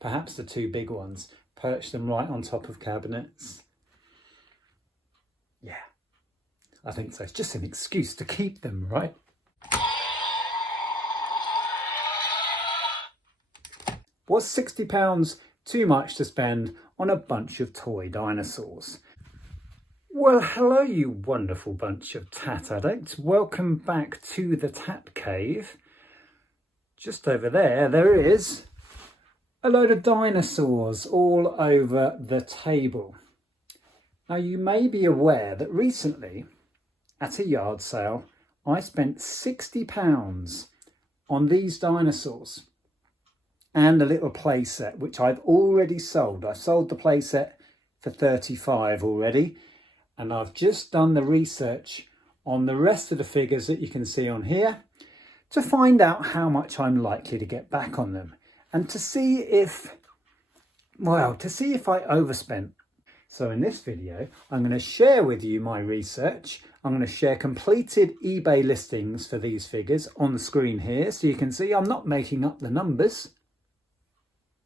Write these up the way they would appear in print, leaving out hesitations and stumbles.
perhaps the two big ones, perch them right on top of cabinets. Yeah, I think so. It's just an excuse to keep them, right? Was £60 too much to spend on a bunch of toy dinosaurs? Well, hello you wonderful bunch of tat addicts. Welcome back to the Tat Cave. Just over there is a load of dinosaurs all over the table. Now you may be aware that recently at a yard sale I spent £60 on these dinosaurs and a little playset which I've already sold. I sold the playset for £35 already, and I've just done the research on the rest of the figures that you can see on here to find out how much I'm likely to get back on them and to see if I overspent. So in this video, I'm going to share with you my research. I'm going to share completed eBay listings for these figures on the screen here, so you can see I'm not making up the numbers.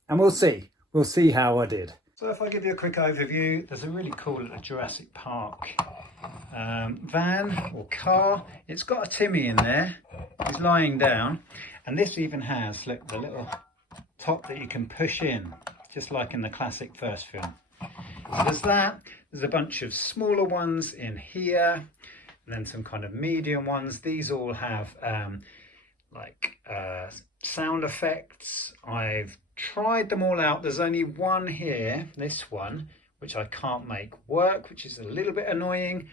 And we'll see how I did. So if I give you a quick overview, there's a really cool little Jurassic Park van or car. It's got a Timmy in there. He's lying down. And this even has, look, the little top that you can push in, just like in the classic first film. So there's that. There's a bunch of smaller ones in here, and then some kind of medium ones. These all have sound effects. I've tried them all out. There's only one here, this one, which I can't make work, which is a little bit annoying.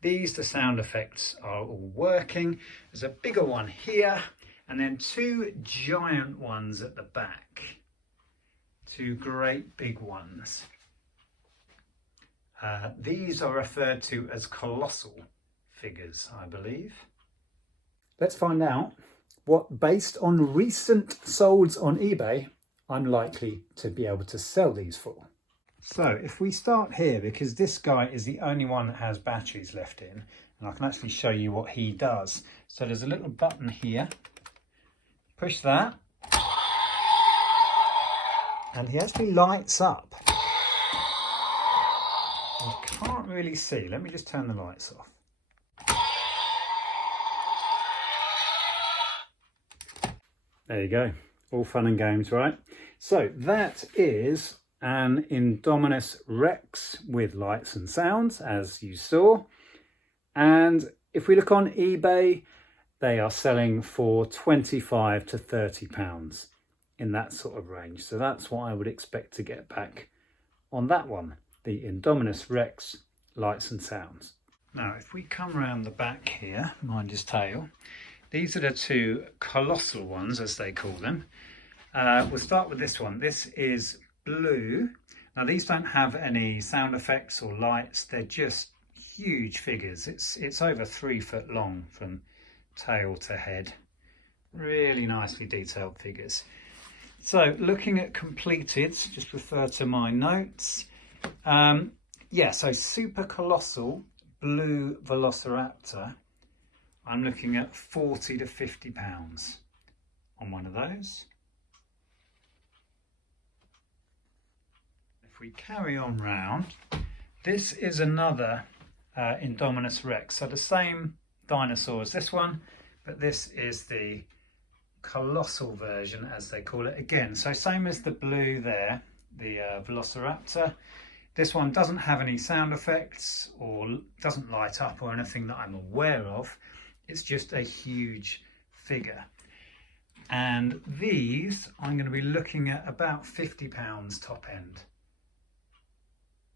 The sound effects are all working. There's a bigger one here, and then two giant ones at the back. Two great big ones. These are referred to as colossal figures, I believe. Let's find out what, based on recent solds on eBay, I'm likely to be able to sell these for. So if we start here, because this guy is the only one that has batteries left in, and I can actually show you what he does. So there's a little button here, push that, and he actually lights up. I can't really see. Let me just turn the lights off. There you go. All fun and games, right? So that is an Indominus Rex with lights and sounds, as you saw. And if we look on eBay, they are selling for £25 to £30 in that sort of range. So that's what I would expect to get back on that one, the Indominus Rex lights and sounds. Now, if we come around the back here, mind his tail, these are the two colossal ones, as they call them. We'll start with this one. This is blue. Now, these don't have any sound effects or lights. They're just huge figures. It's over 3 foot long from tail to head. Really nicely detailed figures. So looking at completed, just refer to my notes. So super colossal blue Velociraptor. I'm looking at £40 to £50 on one of those. If we carry on round, this is another Indominus Rex. So the same dinosaur as this one, but this is the colossal version, as they call it. Again, so same as the blue there, the Velociraptor. This one doesn't have any sound effects or doesn't light up or anything that I'm aware of. It's just a huge figure. And these, I'm going to be looking at about £50 top end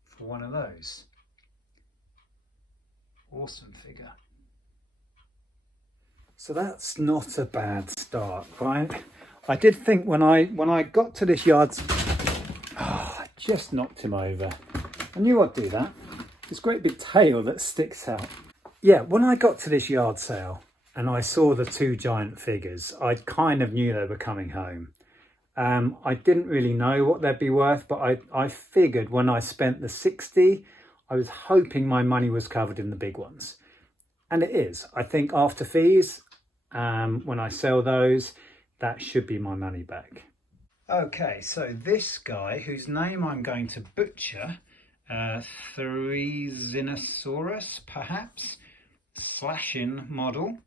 for one of those. Awesome figure. So that's not a bad start, right? I did think when I got to this yard, I just knocked him over. I knew I'd do that. This great big tail that sticks out. Yeah, when I got to this yard sale and I saw the two giant figures, I kind of knew they were coming home. I didn't really know what they'd be worth, but I figured when I spent the 60, I was hoping my money was covered in the big ones. And it is. I think after fees, when I sell those, that should be my money back. Okay, so this guy, whose name I'm going to butcher, Dinosaurus, perhaps, slashing model.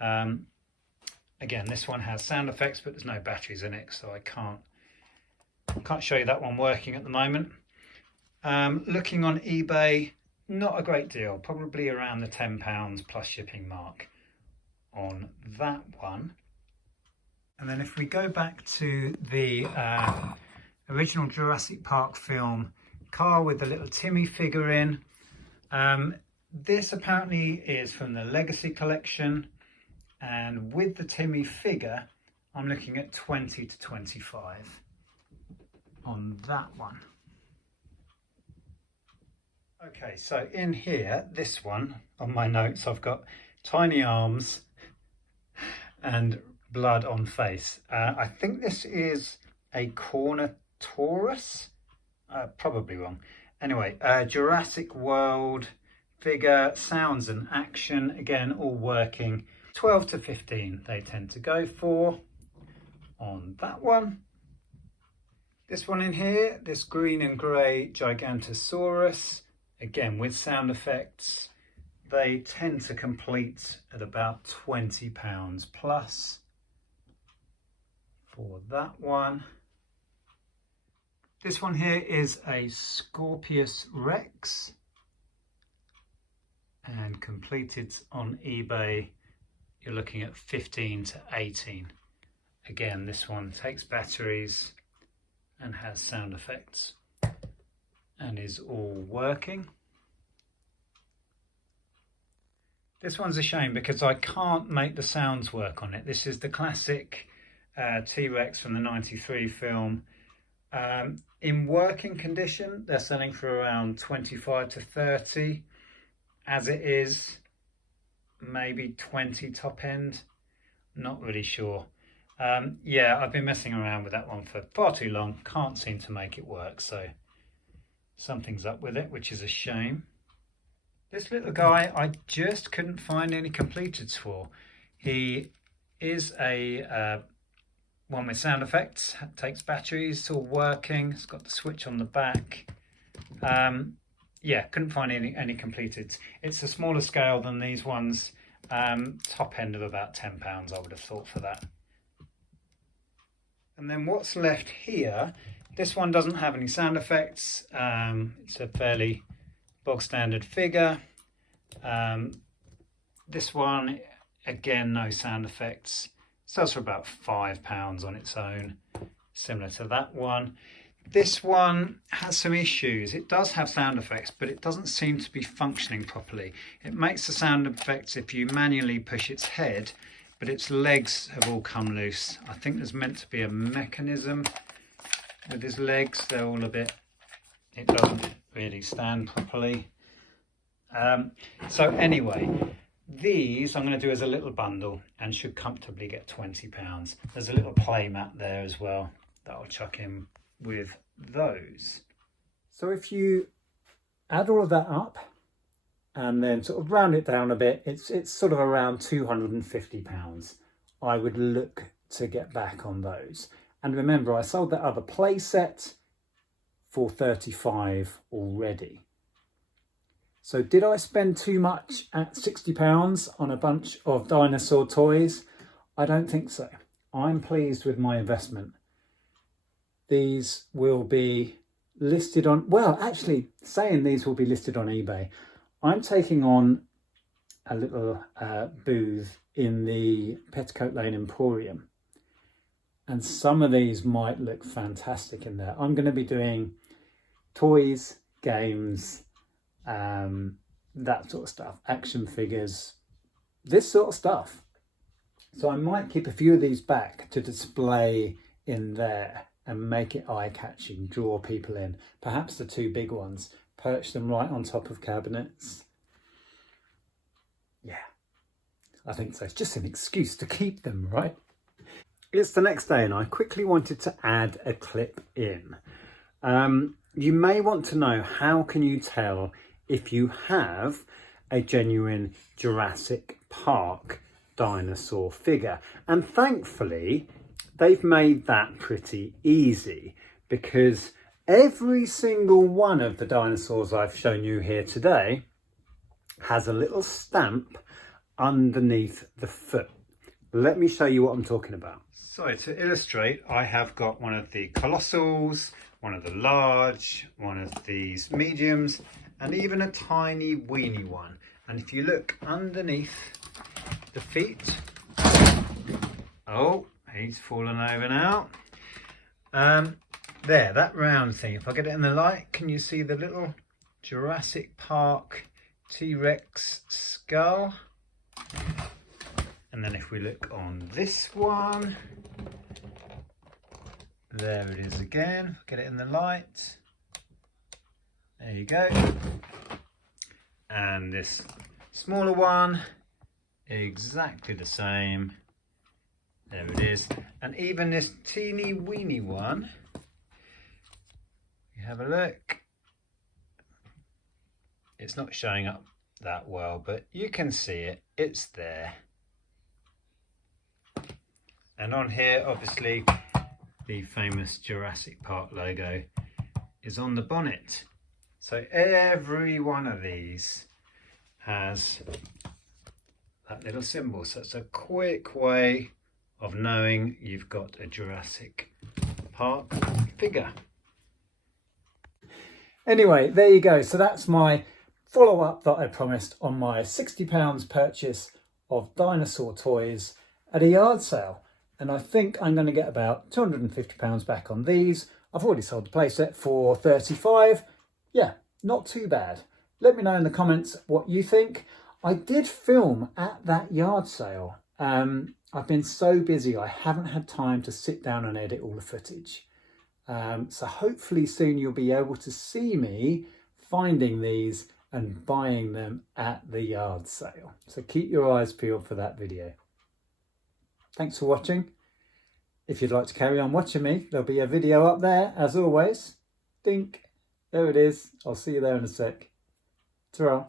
Again, this one has sound effects, but there's no batteries in it, so I can't show you that one working at the moment. Looking on eBay, not a great deal, probably around the £10 plus shipping mark on that one. And then if we go back to the original Jurassic Park film car with the little Timmy figure in, this apparently is from the Legacy collection, and with the Timmy figure I'm looking at 20 to 25 on that one. Okay, so in here, this one, on my notes, I've got tiny arms and blood on face. I think this is a Cornotaurus, probably wrong. Anyway, Jurassic World figure, sounds and action, again, all working. 12 to 15 they tend to go for on that one. This one in here, this green and grey Gigantosaurus, again with sound effects, they tend to complete at about £20 plus for that one. This one here is a Scorpius Rex, and completed on eBay you're looking at 15 to 18. Again, this one takes batteries and has sound effects and is all working. This one's a shame because I can't make the sounds work on it. This is the classic T-Rex from the '93 film. In working condition, they're selling for around 25 to 30. As it is, maybe 20 top end. Not really sure. Yeah, I've been messing around with that one for far too long. Can't seem to make it work, so something's up with it, which is a shame. This little guy, I just couldn't find any completeds for. He is a one with sound effects, takes batteries, it's all working, it's got the switch on the back. Yeah, couldn't find any completeds. It's a smaller scale than these ones, top end of about £10 I would have thought for that. And then what's left here, this one doesn't have any sound effects. It's a fairly bog standard figure. This one, again, no sound effects. Sells for about £5 on its own, similar to that one. This one has some issues. It does have sound effects, but it doesn't seem to be functioning properly. It makes the sound effects if you manually push its head, but its legs have all come loose. I think there's meant to be a mechanism with his legs. They're all a bit, it doesn't really stand properly. So anyway, these I'm going to do as a little bundle and should comfortably get £20. There's a little play mat there as well that I'll chuck in with those. So if you add all of that up and then sort of round it down a bit, it's sort of around £250 I would look to get back on those. And remember, I sold that other play set for £35 already. So did I spend too much at £60 on a bunch of dinosaur toys? I don't think so. I'm pleased with my investment. These will be listed on, well, actually saying these will be listed on eBay. I'm taking on a little booth in the Petticoat Lane Emporium. And some of these might look fantastic in there. I'm going to be doing toys, games, that sort of stuff, action figures, this sort of stuff. So I might keep a few of these back to display in there and make it eye-catching, draw people in. Perhaps the two big ones, perch them right on top of cabinets. Yeah, I think so. It's just an excuse to keep them, right? It's the next day and I quickly wanted to add a clip in. You may want to know, how can you tell if you have a genuine Jurassic Park dinosaur figure? And thankfully, they've made that pretty easy, because every single one of the dinosaurs I've shown you here today has a little stamp underneath the foot. Let me show you what I'm talking about. So to illustrate, I have got one of the colossals, one of the large, one of these mediums, and even a tiny weeny one. And if you look underneath the feet, oh, he's fallen over now. There, that round thing, if I get it in the light, can you see the little Jurassic Park T-Rex skull? And then if we look on this one, there it is again. Get it in the light. There you go. And this smaller one, exactly the same. There it is. And even this teeny weeny one, you have a look. It's not showing up that well, but you can see it. It's there. And on here, obviously, the famous Jurassic Park logo is on the bonnet. So every one of these has that little symbol. So it's a quick way of knowing you've got a Jurassic Park figure. Anyway, there you go. So that's my follow-up that I promised on my £60 purchase of dinosaur toys at a yard sale. And I think I'm going to get about £250 back on these. I've already sold the playset for £35. Yeah, not too bad. Let me know in the comments what you think. I did film at that yard sale. I've been so busy, I haven't had time to sit down and edit all the footage. So hopefully soon you'll be able to see me finding these and buying them at the yard sale. So keep your eyes peeled for that video. Thanks for watching. If you'd like to carry on watching me, there'll be a video up there as always. Dink. There it is. I'll see you there in a sec. Ta-ra.